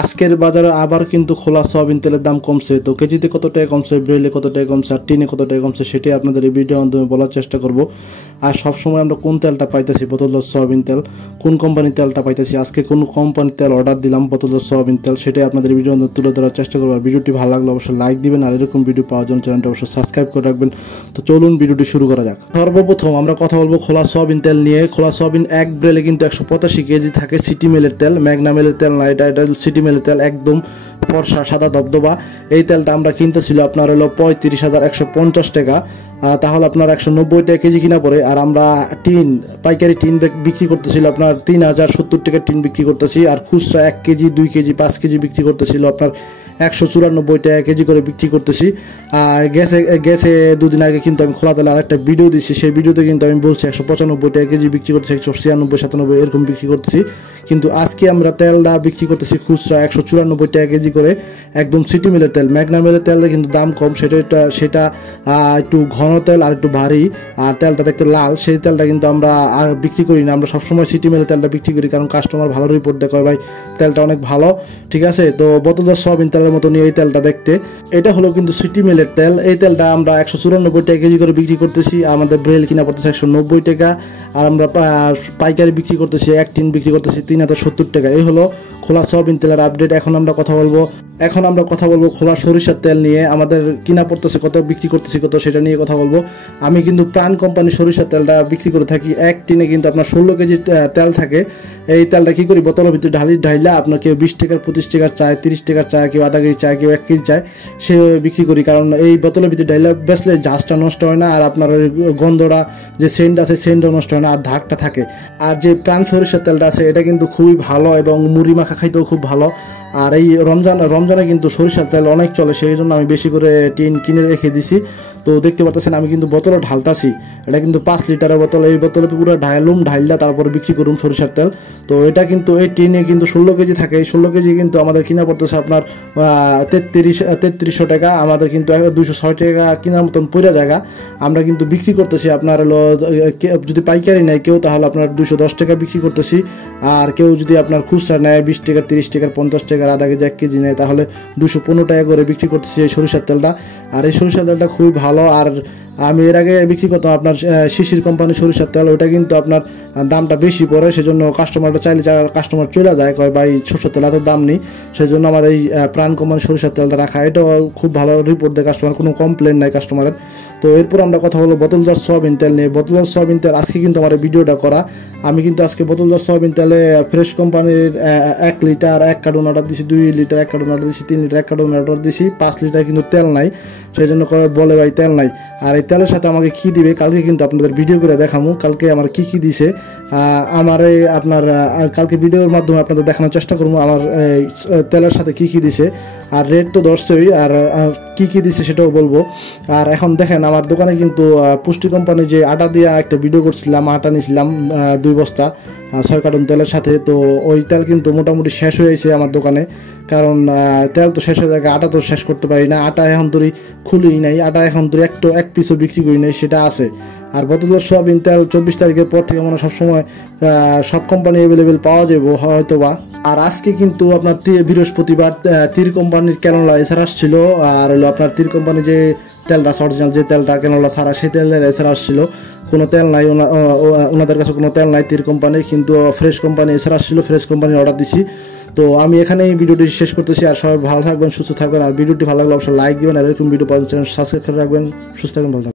আজকের বাজারে আবার কিন্তু খোলা সয়াবিন তেলের দাম কমছে। তো কেজিতে কত টাকা কমছে, ব্রেলে কত টাকা কমছে, আর টিনে কত টাকা কমছে সেটাই আপনাদের এই ভিডিওর মাধ্যমে বলার চেষ্টা করব। আর সবসময় আমরা কোন তেলটা পাইতেছি, বোতলজাত সয়াবিন তেল, কোন কোম্পানির তেলটা পাইতেছি, আজকে কোন কোম্পানির তেল অর্ডার দিলাম বোতলজাত সয়াবিন তেল, সেটাই আপনাদের ভিডিওর মাধ্যমে তুলে ধরার চেষ্টা করবো। আর ভিডিওটি ভালো লাগলে অবশ্যই লাইক দিবেন, আর এরকম ভিডিও পাওয়ার জন্য চ্যানেলটা অবশ্যই সাবস্ক্রাইব করে রাখবেন। তো চলুন ভিডিওটি শুরু করা যাক। সর্বপ্রথম আমরা কথা বলবো খোলা সয়াবিন তেল নিয়ে। খোলা সয়াবিন এক ব্রেলে কিন্তু 185 কেজি থাকে। সিটি মিলের তেল, ম্যাগনা মিলের তেল না, এটা সিটি মিলের তেল, একদম ফর্সা সাদা দবদবা। এই তেলটা আমরা কিনতেছিল আপনার হলো 35,150 টাকা, তাহলে আপনার 190 টাকা কেজি কিনা পড়ে। আর আমরা টিন, পাইকারি টিন বিক্রি করতেছিল আপনার 3,070 টাকা টিন বিক্রি করতেছি। আর খুচরা 1 কেজি 2 কেজি 5 কেজি বিক্রি করতেছিল আপনার 194 টাকা কেজি করে বিক্রি করতেছি। আর গ্যাসে দুদিন আগে কিন্তু আমি খোলা তেলে আরেকটা ভিডিও দিচ্ছি, সেই ভিডিওতে কিন্তু আমি বলছি 195 টাকা কেজি বিক্রি করতেছি, 196 97 এরকম বিক্রি করতেছি। কিন্তু আজকে আমরা তেলটা বিক্রি করতেছি খুচরা 194 টাকা কেজি করে, একদম সিটি মিলের তেল। ম্যাগনা মিলের তেলের কিন্তু দাম কম, সেটা একটু ঘন তেল আর একটু ভারী, আর তেলটা দেখতে লাল। সেই তেলটা কিন্তু আমরা বিক্রি করি না, আমরা সবসময় সিটি মিলের তেলটা বিক্রি করি, কারণ কাস্টমার ভালো রিপোর্ট দেয়, ভাই তেলটা অনেক ভালো, ঠিক আছে। তো বোতলজাত সয়াবিন তেলের মতো নিয়ে এই তেলটা দেখতে, এটা হলো কিন্তু সিটি মিলের তেল। এই তেলটা আমরা 194 টাকা কেজি করে বিক্রি করতেছি, আমাদের ব্রেল কিনা পড়তেছে 190 টাকা, আর আমরা পাইকারি বিক্রি করতেছি, এক টিন বিক্রি করতেছি 3,070 টাকা। এই হলো খোলা সয়াবিন তেলের আপডেট। এখন আমরা কথা বলবো খোলা সরিষার তেল নিয়ে। আমাদের কিনা পড়তেছে কত, বিক্রি করতেছি কত, সেটা নিয়ে কথা বলবো। আমি কিন্তু প্রাণ কোম্পানির সরিষার তেলটা বিক্রি করে থাকি। এক টিনে কিন্তু আপনার 16 কেজি তেল থাকে। এই তেলটা কি করি, বোতলের ভিতরে ঢাইলা আপনার কেউ 20 টাকার 25 টাকার চায়, 30 টাকার চায়, কেউ আধা কেজি চায়, কেউ 1 কেজি চায়, সে বিক্রি করি। কারণ এই বোতলের ভিতরে ঢাইলা বেচলে ঝাঁজটা নষ্ট হয় না, আর আপনার গন্ধটা যে সেন্ট আছে সেন্টও নষ্ট হয় না, আর ধাকটা থাকে। আর যে প্রাণ সরিষার তেলটা আছে এটা কিন্তু খুবই ভালো, এবং মুড়ি মাখা খাইতেও খুব ভালো। আর এই রমজানে কিন্তু সরিষার তেল অনেক চলে, সেই জন্য আমি বেশি করে টিন কিনে রেখে দিছি। তো দেখতে পাচ্ছেন আমি কিন্তু বোতলে ঢালতাছি, এটা কিন্তু 5 লিটারের বোতল। এই বোতলে পুরো ঢাইলা তারপরে বিক্রি করুন সরিষার তেল। তো এটা কিন্তু এই টিনে কিন্তু 16 কেজি থাকে। এই 16 কেজি কিন্তু আমাদের কিনা পড়তেছে আপনার 3300 টাকা। আমাদের কিন্তু 206 টাকা কেনার মতন পড়ে জায়গা। আমরা কিন্তু বিক্রি করতেছি আপনার হলো, যদি পাইকারি নেয় কেউ তাহলে আপনার 210 টাকা বিক্রি করতেছি। আর কেউ যদি আপনার খুচরা নেয় 20 টাকা 30 টাকার 50 টাকার আধা কেজি 1 কেজি নেয়, তাহলে 215 টাকা করে বিক্রি করতেছি এই সরিষার তেলটা। আর এই সরিষার তেলটা খুবই ভালো। আর আমি এর আগে বিক্রি করতাম আপনার শিশির কোম্পানির সরিষার তেল, ওইটা কিন্তু আপনার দামটা বেশি পড়ে, সেজন্য কাস্টমারটা চাইলে কাস্টমার চলে যায়, কয় ভাই সরষের তেল এত দাম নেই। সেই জন্য আমার এই প্রাণ কোম্পানির সরিষার তেলটা রাখা, এটাও খুব ভালো রিপোর্ট দেয় কাস্টমার, কোনো কমপ্লেন নাই কাস্টমারের। তো এরপর আমরা কথা বলবো বোতলজাত সয়াবিন তেল নিয়ে। বোতলজাত সয়াবিন তেল আজকে কিন্তু আমার ভিডিওটা করা, আমি কিন্তু আজকে বোতলজাত সয়াবিন তেলে ফ্রেশ কোম্পানির 1 লিটার 1 কার্টুন অর্ডার দিছি, 2 লিটার 1 কার্টুন অর্ডার দিছি, 3 লিটার 1 কার্টুন অর্ডার দিছি, 5 লিটার কিন্তু তেল নাই, সেই জন্য বলে ভাই তেল নাই। আর এই তেলের সাথে আমাকে কি দিবে কালকে কিন্তু আপনাদের ভিডিও করে দেখাবো, কালকে আমার কি দিছে। আমার এই আপনার কালকে ভিডিওর মাধ্যমে আপনাদের দেখানোর চেষ্টা করবো আমার তেলের সাথে কি দিছে। আর রেট তো ধরছেই, আর কি দিছে সেটাও বলবো। আর এখন দেখেন আমার দোকানে কিন্তু পুষ্টি কোম্পানি যে আটা দিয়ে একটা ভিডিও করছিলাম, আটা নিয়েছিলাম 2 বস্তা 6 কার্টুন তেলের সাথে। তো ওই তেল কিন্তু মোটামুটি শেষ হয়েছে আমার দোকানে, কারণ তেল তো শেষ হয়ে যায়, আটা তো শেষ করতে পারি না। আটা এখন ধরি খুলিই নাই, আটা এখন ধরি এক পিসও বিক্রি করি নাই, সেটা আছে। আর বোতলের সয়াবিন তেল 24 তারিখের পর থেকে মানে সবসময় সব কোম্পানি অ্যাভেলেবেল পাওয়া যাবে হয়তো বা। আর আজকে কিন্তু আপনার বৃহস্পতিবার তীর কোম্পানির ক্যানোলা এছাড়া আসছিল। আর হলো আপনার তীর কোম্পানি যে তেলটা অরিজিনাল যে তেলটা ক্যানোলা ছাড়া, সেই তেলের এছাড়া আসছিল। কোনো তেল নাই ওনাদের কাছে, কোনো তেল নাই তীর কোম্পানির, কিন্তু ফ্রেশ কোম্পানি এছাড়া আসছিল, ফ্রেশ কোম্পানির অর্ডার দিছি। তো আমি এখানেই ভিডিওটি শেষ করতেছি। আর সবাই ভালো থাকবেন, সুস্থ থাকবেন। আর ভিডিওটি ভালো লাগলে অবশ্যই লাইক দিবেন, আর এরকম ভিডিও পাওয়ার জন্য সাবস্ক্রাইব করে রাখবেন। সুস্থ থাকবেন, ভালো থাকবেন।